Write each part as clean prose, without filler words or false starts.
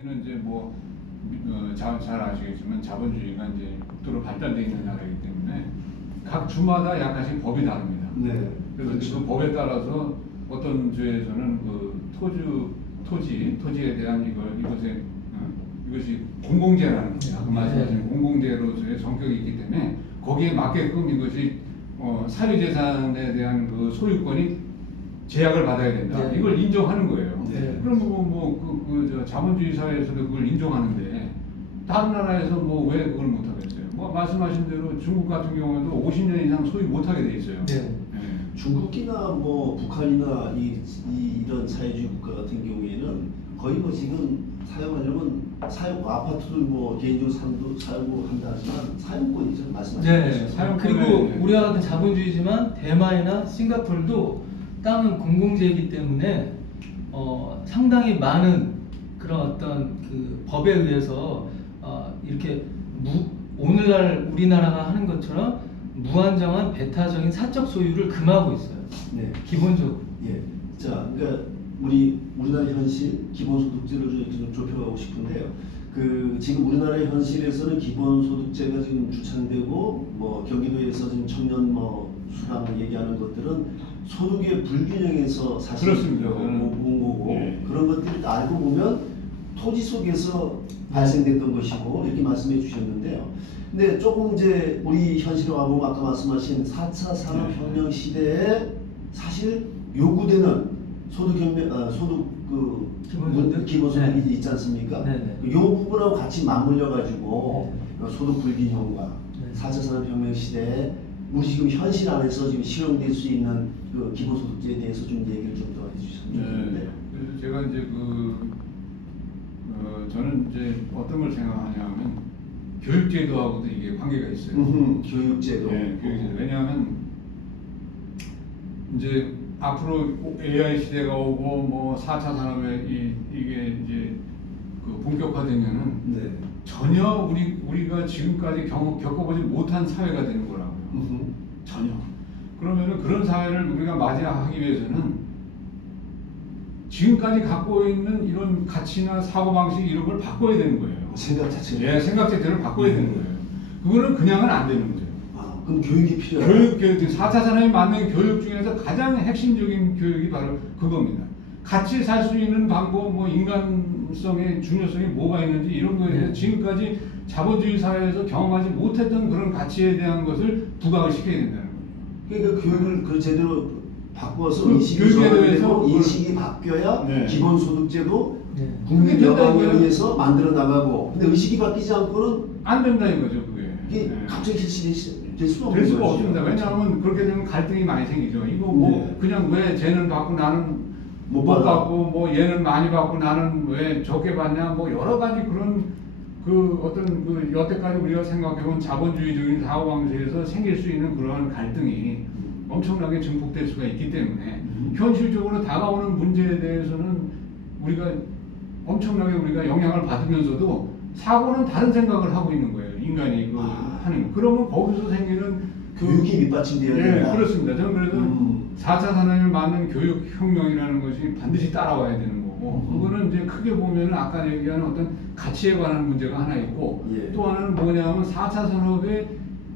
우리는 이제 뭐 잘 아시겠지만 자본주의가 이제 극도로 발달되어 있는 나라이기 때문에 각 주마다 약간씩 법이 다릅니다. 네. 그래서 그렇죠. 그 법에 따라서 어떤 주에서는 그 토지에 대한 이것이 공공재라는 거예요. 아까 말씀하신 공공재로서의 성격이 있기 때문에 거기에 맞게끔 이것이 사유재산에 대한 그 소유권이 제약을 받아야 된다. 네. 이걸 인정하는 거예요. 네. 그럼 저 자본주의 사회에서도 그걸 인정하는데 다른 나라에서 뭐 왜 그걸 못 하겠어요? 뭐 말씀하신 대로 중국 같은 경우에도 50년 이상 소유 못 하게 돼 있어요. 네. 예. 중국이나 뭐 북한이나 이런 사회주의 국가 같은 경우에는 거의 뭐 지금 사용하려면 아파트를 뭐 개인적으로 사용을 한다 하지만 사용권이죠. 말씀하신 네. 것처럼. 그리고 네. 우리와 같은 자본주의지만 대만이나 싱가포르도 땅은 공공재이기 때문에 상당히 많은 그런 어떤 그 법에 의해서 이렇게 오늘날 우리나라가 하는 것처럼 무한정한 배타적인 사적 소유를 금하고 있어요. 네. 기본적으로. 예. 자, 그러니까 우리나라 현실 기본소득제를 좀 좁혀가고 싶은데요. 지금 우리나라의 현실에서는 기본소득제가 지금 주창되고 뭐 경기도에서 지금 청년 수당 얘기하는 것들은 소득의 불균형에서 사실 그렇습니다. 온 거고 네. 그런 것들을 알고 보면 토지 속에서 발생됐던 것이고 이렇게 말씀해 주셨는데요. 근데 조금 이제 우리 현실에 와보면 아까 말씀하신 4차 산업혁명 시대에 사실 요구되는 기본소득이 네. 있지 않습니까? 네, 네. 이 부분하고 같이 맞물려 가지고 소득 불균형과 네. 4차 산업혁명 시대에 우리 지금 현실 안에서 지금 실현될 수 있는 그 기본소득제에 대해서 좀 얘기를 좀 더 해주셨으면 좋겠는데요. 그래서 제가 이제 저는 이제 어떤 걸 생각하냐면 교육제도하고도 이게 관계가 있어요. 교육제도. 네, 교육제도. 왜냐하면 이제 앞으로 AI 시대가 오고 뭐 4차 산업에 이게 이제 그 본격화되면은 네. 전혀 우리가 지금까지 겪어보지 못한 사회가 되는 거라고요. 전혀. 그러면은 그런 사회를 우리가 맞이하기 위해서는 지금까지 갖고 있는 이런 가치나 사고방식 이런 걸 바꿔야 되는 거예요. 생각 자체가. 예, 생각 자체를 바꿔야 되는 거예요. 그거는 그냥은 안 되는 거죠. 그럼 교육이 필요하다. 교육, 4차 산업이 맞는 교육 중에서 가장 핵심적인 교육이 바로 그겁니다. 같이 살 수 있는 방법, 뭐 인간성의 중요성이 뭐가 있는지 이런 거에 대해서 지금까지 자본주의 사회에서 경험하지 못했던 그런 가치에 대한 것을 부각을 시켜야 된다는 거예요. 그러니까 교육을 제대로 바꿔서 그 인식이 교육제도에서 전환되고 인식이 바뀌어야 네. 기본소득제도 네. 국민 그게 된다는 여강에 거예요. 의해서 만들어 나가고 근데 의식이 바뀌지 않고는 안 된다는 거죠, 그게. 이게 예. 갑자기 실시될 수가 없는 될 수가 거죠. 없습니다. 왜냐하면 그렇게 되면 갈등이 많이 생기죠. 이거 뭐 네. 그냥 왜 쟤는 받고 나는 못 못 받아. 받고 뭐 얘는 많이 받고 나는 왜 적게 받냐 뭐 여러 가지 그런 여태까지 우리가 생각해본 자본주의적인 사고방식에서 생길 수 있는 그러한 갈등이 엄청나게 증폭될 수가 있기 때문에 현실적으로 다가오는 문제에 대해서는 우리가 영향을 받으면서도 사고는 다른 생각을 하고 있는 거예요. 인간이 하는. 그러면 거기서 생기는 교육이 밑받침돼야 예, 된다. 그렇습니다. 저는 그래서 4차 산업을 맞는 교육혁명이라는 것이 반드시 따라와야 되는 거고 그거는 이제 크게 보면 아까 얘기하는 어떤 가치에 관한 문제가 하나 있고 예. 또 하나는 뭐냐면 4차 산업에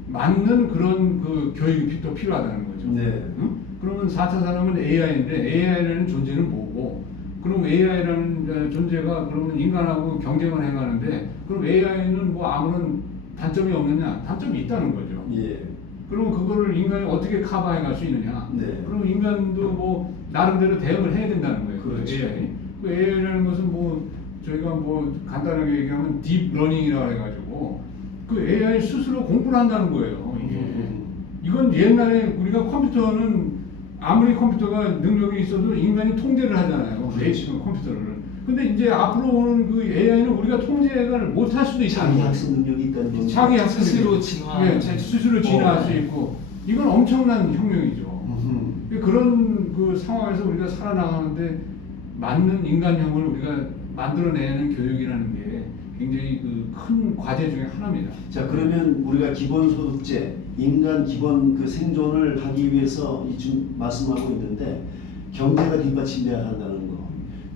맞는 그런 그 교육이 또 필요하다는 거죠. 네. 응? 그러면 4차 산업은 AI인데 AI라는 존재는 뭐고 그럼 AI라는 존재가 그러면 인간하고 경쟁을 해가는데 그럼 AI는 뭐 아무런 단점이 없느냐? 단점이 있다는 거죠. 예. 그러면 그거를 인간이 어떻게 커버해 갈 수 있느냐? 네. 그럼 인간도 뭐 나름대로 대응을 해야 된다는 거예요. 그렇죠. AI. 그 AI라는 것은 뭐 저희가 뭐 간단하게 얘기하면 딥 러닝이라고 해가지고 그 AI 스스로 공부를 한다는 거예요. 이게. 이건 옛날에 우리가 컴퓨터는 아무리 컴퓨터가 능력이 있어도 인간이 통제를 하잖아요. 그렇죠. 컴퓨터를. 근데 이제 앞으로 오는 그 AI는 우리가 통제를 못 할 수도 있다는 자기 거예요. 학습 능력이 있다는 거죠. 자기 학습 스스로 진화. 네, 스스로 진화할 수 있고 이건 엄청난 혁명이죠. 그런 그 상황에서 우리가 살아나가는데 맞는 인간형을 우리가 만들어내는 교육이라는 게 굉장히 그 큰 과제 중에 하나입니다. 자, 그러면 우리가 기본소득제, 인간 기본 그 생존을 하기 위해서 지금 말씀하고 있는데 경제가 뒷받침돼야 한다는 거,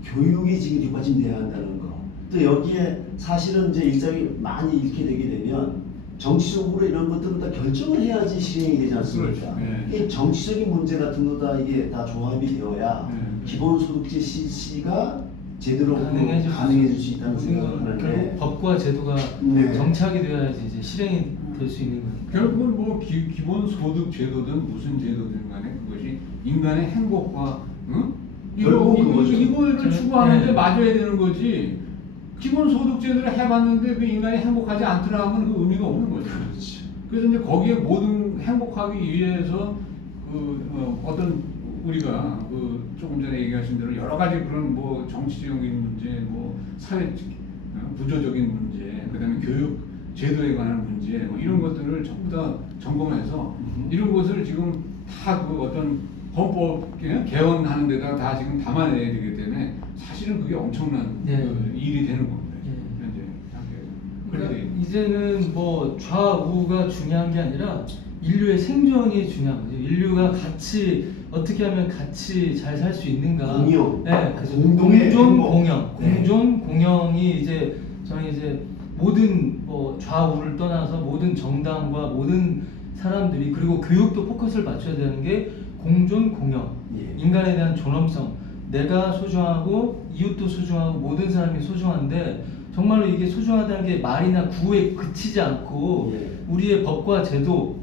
교육이 지금 뒷받침돼야 한다는 거, 또 여기에 사실은 이제 일상이 많이 잃게 되게 되면 정치적으로 이런 것들은 다 결정을 해야지 실행이 되지 않습니까? 그렇죠. 네. 이 정치적인 문제 같은 거 다 이게 다 조합이 되어야 네. 기본소득제 실시가 제대로 가능해질 수 있다는 모든 생각을 건 하는데 결국 법과 제도가 네. 정착이 되어야지 이제 실행이 될 수 있는 거니까. 결국은 뭐 기본소득 제도든 무슨 제도든 간에 그것이 인간의 행복과 응? 결국은 그거죠. 이거를 추구하는데 네. 맞아야 되는 거지. 기본소득 제도를 해봤는데 그 인간이 행복하지 않더라 하면 그 의미가 없는 거죠. 그렇지. 그래서 이제 거기에 모든 행복하기 위해서 어떤 우리가 그 조금 전에 얘기하신 대로 여러 가지 그런 뭐 정치적인 문제, 뭐 사회 구조적인 문제, 그다음에 교육 제도에 관한 문제, 뭐 이런 것들을 전부 다 점검해서 이런 것을 지금 다 그 어떤 헌법 개헌하는 데다가 다 지금 담아내야 되기 때문에 사실은 그게 엄청난 네. 그 일이 되는 겁니다. 네. 현재 단계에서. 그러니까 그런데 이제는 뭐 좌우가 중요한 게 아니라 인류의 생존이 중요한 거죠. 인류가 같이 어떻게 하면 같이 잘 살 수 있는가. 공영. 네, 그죠. 공동의 공존 행복. 공영. 네. 공존 공영이 이제 저는 이제 모든 뭐 좌우를 떠나서 모든 정당과 모든 사람들이 그리고 교육도 포커스를 맞춰야 되는 게 공존 공영. 예. 인간에 대한 존엄성. 내가 소중하고 이웃도 소중하고 모든 사람이 소중한데 정말로 이게 소중하다는 게 말이나 구호에 그치지 않고 예. 우리의 법과 제도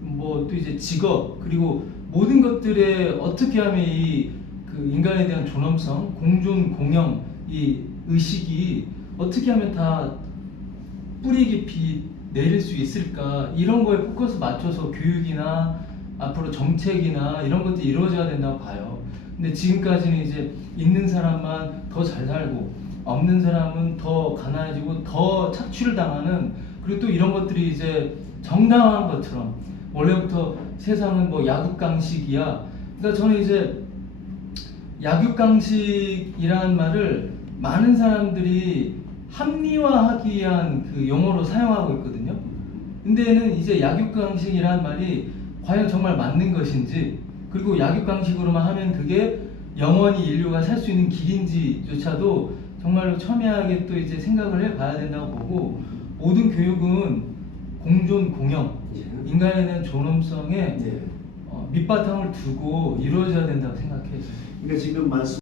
뭐 또 이제 직업 그리고 모든 것들에 어떻게 하면 이 그 인간에 대한 존엄성, 공존 공영 이 의식이 어떻게 하면 다 뿌리 깊이 내릴 수 있을까 이런 거에 포커스 맞춰서 교육이나 앞으로 정책이나 이런 것들이 이루어져야 된다고 봐요. 근데 지금까지는 이제 있는 사람만 더 잘 살고 없는 사람은 더 가난해지고 더 착취를 당하는 그리고 또 이런 것들이 이제 정당한 것처럼 원래부터 세상은 뭐 약육강식이야. 그러니까 저는 이제 약육강식이라는 말을 많은 사람들이 합리화하기 위한 그 용어로 사용하고 있거든요. 근데는 이제 약육강식이라는 말이 과연 정말 맞는 것인지 그리고 약육강식으로만 하면 그게 영원히 인류가 살 수 있는 길인지조차도 정말로 첨예하게 또 이제 생각을 해봐야 된다고 보고 모든 교육은 공존 공영 예. 인간에 대한 존엄성에 네. 밑바탕을 두고 이루어져야 된다고 생각해요. 그러니까 지금 말씀